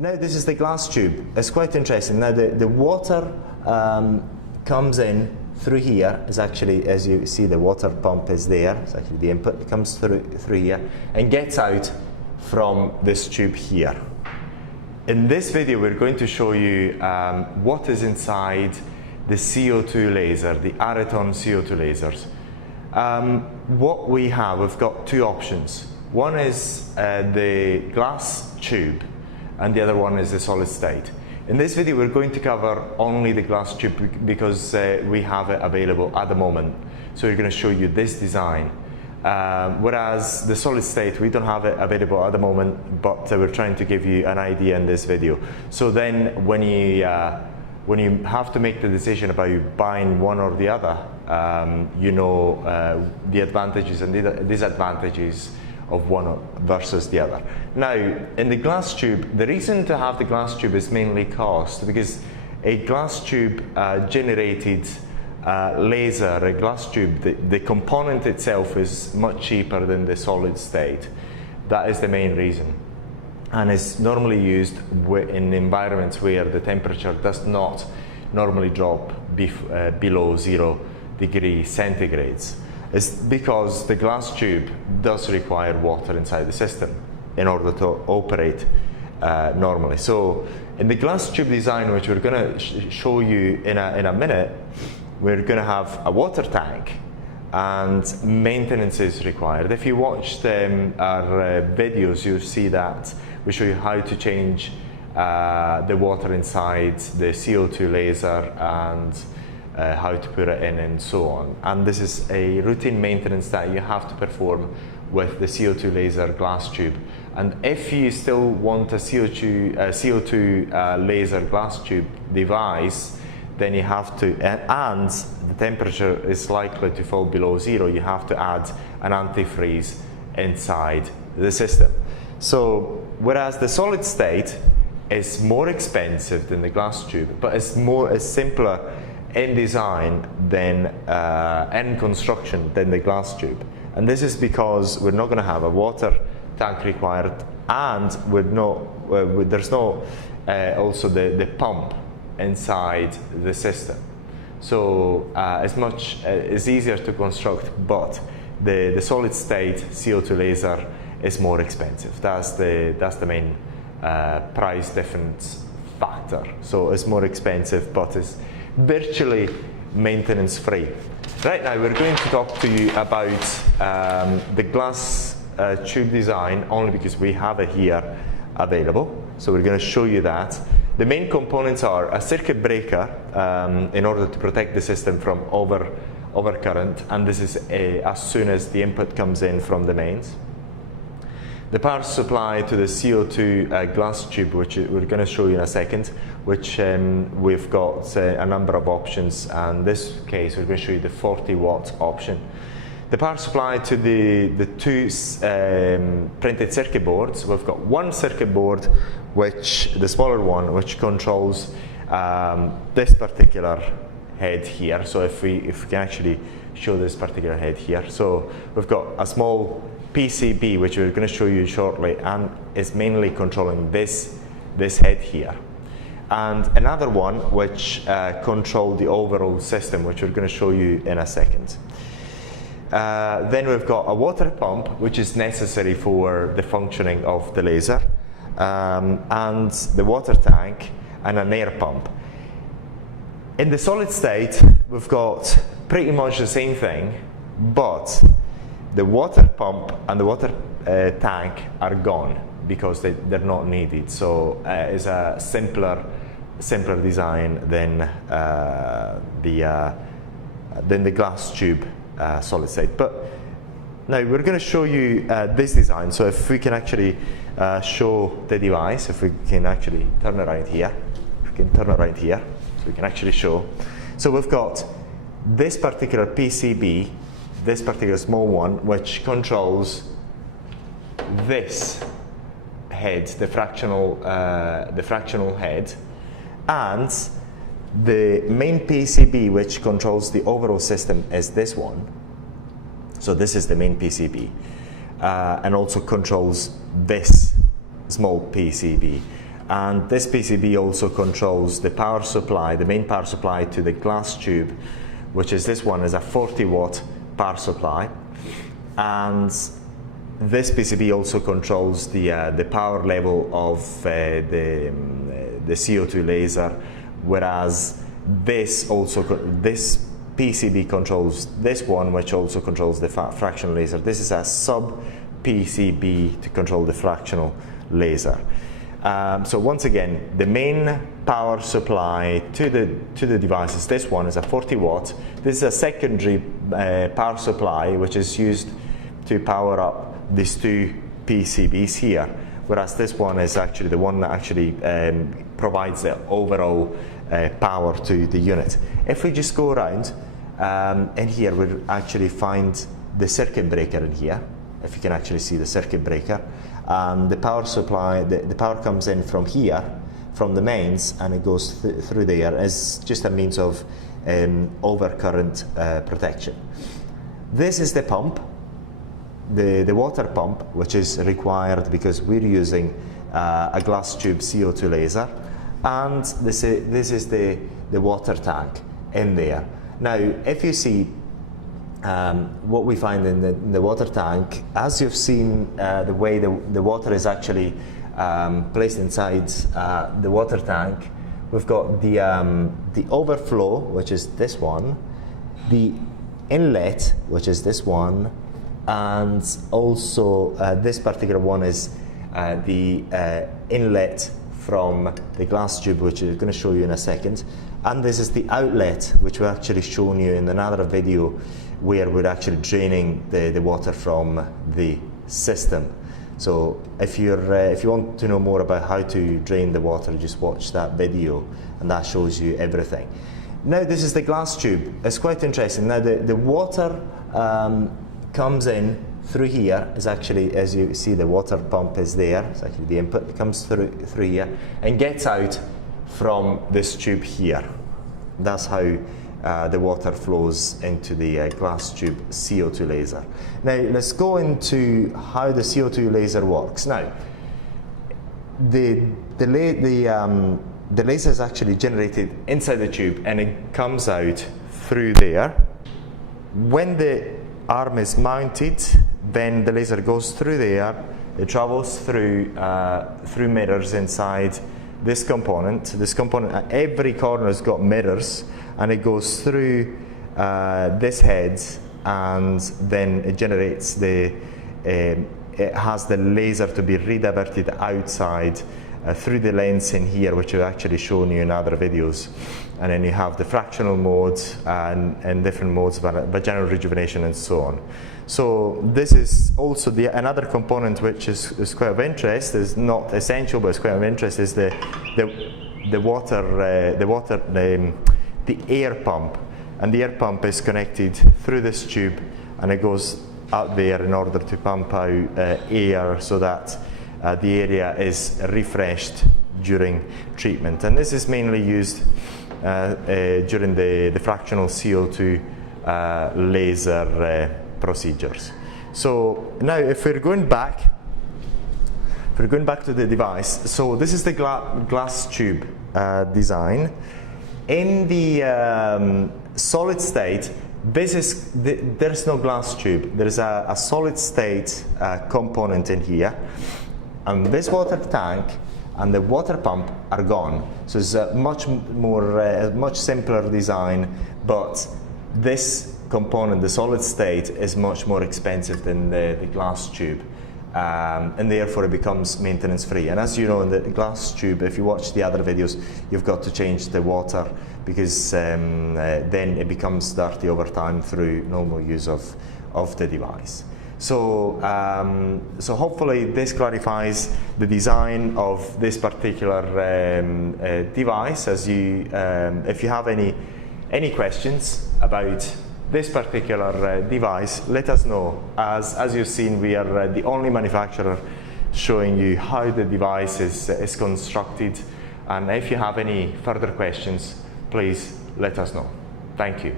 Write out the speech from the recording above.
Now this is the glass tube. It's quite interesting. Now the water comes in through here. Is actually, as you see, the water pump is there. It's actually the input. It comes through here and gets out from this tube here. In this video, we're going to show you what is inside the CO2 laser, the Areton CO2 lasers. What we've got two options. One is the glass tube, and the other one is the solid state. In this video, we're going to cover only the glass tube because we have it available at the moment. So we're going to show you this design. Whereas the solid state, we don't have it available at the moment, but we're trying to give you an idea in this video. So then when you have to make the decision about buying one or the other, you know the advantages and the disadvantages of one versus the other. Now, in the glass tube, the reason to have the glass tube is mainly cost, because a glass tube generated laser, a glass tube, the component itself is much cheaper than the solid state. That is the main reason. And it's normally used in environments where the temperature does not normally drop below 0 degrees centigrades. It's because the glass tube does require water inside the system in order to operate normally. So in the glass tube design, which we're going to show you in a minute, we're going to have a water tank and maintenance is required. If you watched our videos, you'll see that we show you how to change the water inside the CO2 laser and how to put it in and so on. And this is a routine maintenance that you have to perform with the CO2 laser glass tube. And if you still want a CO2 laser glass tube device, then you have to, and the temperature is likely to fall below 0, you have to add an antifreeze inside the system. So whereas the solid state is more expensive than the glass tube, but it's simpler in design than in construction than the glass tube. And this is because we're not going to have a water tank required, and there's no also the pump inside the system. So it's easier to construct, but the solid state CO2 laser is more expensive. That's the main price difference factor. So it's more expensive, but it's virtually maintenance free. Right now we're going to talk to you about the glass tube design only because we have it here available. So we're going to show you that. The main components are a circuit breaker in order to protect the system from overcurrent, and this is as soon as the input comes in from the mains. The power supply to the CO2 glass tube, which we're going to show you in a second, which we've got a number of options, and in this case we're going to show you the 40 watt option. The power supply to the two printed circuit boards, we've got one circuit board, the smaller one, which controls this particular head here. So if we can actually show this particular head here. So we've got a small PCB, which we're going to show you shortly, and is mainly controlling this head here. And another one which controls the overall system, which we're going to show you in a second. Then we've got a water pump, which is necessary for the functioning of the laser, and the water tank and an air pump. In the solid state, we've got pretty much the same thing, but the water pump and the water tank are gone because they're not needed. So it's a simpler design than the glass tube solid state. But now we're going to show you this design. So if we can actually show the device, if we can actually turn around here, so we can actually show. So we've got this particular PCB, this particular small one, which controls this head, the fractional head, and the main PCB, which controls the overall system, is this one. So this is the main PCB, and also controls this small PCB. and this PCB also controls the power supply, the main power supply to the glass tube, which is this one, is a 40-watt power supply. And this PCB also controls the power level of the CO2 laser, whereas this PCB controls this one, which also controls the fractional laser. This is a sub PCB to control the fractional laser. So once again, the main power supply to the device is this one, is a 40-watt. This is a secondary power supply, which is used to power up these two PCBs here, whereas this one is actually the one that actually provides the overall power to the unit. If we just go around, in here we'll actually find the circuit breaker in here, if you can actually see the circuit breaker. The power supply, the power comes in from here, from the mains, and it goes through there as just a means of overcurrent protection. This is the pump, the water pump, which is required because we're using a glass tube CO2 laser, and this is the water tank in there. Now, if you see what we find in the water tank, as you've seen the way the water is actually placed inside the water tank, we've got the overflow, which is this one, the inlet, which is this one, and also this particular one is the inlet from the glass tube, which I'm going to show you in a second. And this is the outlet, which we're actually showing you in another video, where we're actually draining the water from the system. So if you want to know more about how to drain the water, just watch that video, and that shows you everything. Now this is the glass tube. It's quite interesting. Now the water comes in through here. Is actually, as you see, the water pump is there. It's actually the input. It comes through here and gets out from this tube here. That's how the water flows into the glass tube CO2 laser. Now let's go into how the CO2 laser works. Now the laser is actually generated inside the tube, and it comes out through there. When the arm is mounted, then the laser goes through there. It travels through mirrors inside this component. This component at every corner has got mirrors, and it goes through this head, and then it generates it has the laser to be rediverted outside through the lens in here, which I've actually shown you in other videos. And then you have the fractional modes and different modes of vaginal rejuvenation and so on. So this is also another component which is quite of interest. Is not essential, but it's quite of interest. Is the air pump, and the air pump is connected through this tube, and it goes out there in order to pump out air so that the area is refreshed during treatment. And this is mainly used during the fractional CO2 laser procedures. So now if we're going back to the device, so this is the glass tube design. In the solid state, there's no glass tube. There's a solid state component in here, and this water tank and the water pump are gone. So it's a much simpler design, but this component, the solid state, is much more expensive than the glass tube, and therefore it becomes maintenance free. And as you know, in the glass tube, if you watch the other videos, you've got to change the water, because then it becomes dirty over time through normal use of the device. So, so hopefully this clarifies the design of this particular device. If you have any questions about this particular device, let us know. As you've seen, we are the only manufacturer showing you how the device is constructed. And if you have any further questions, please let us know. Thank you.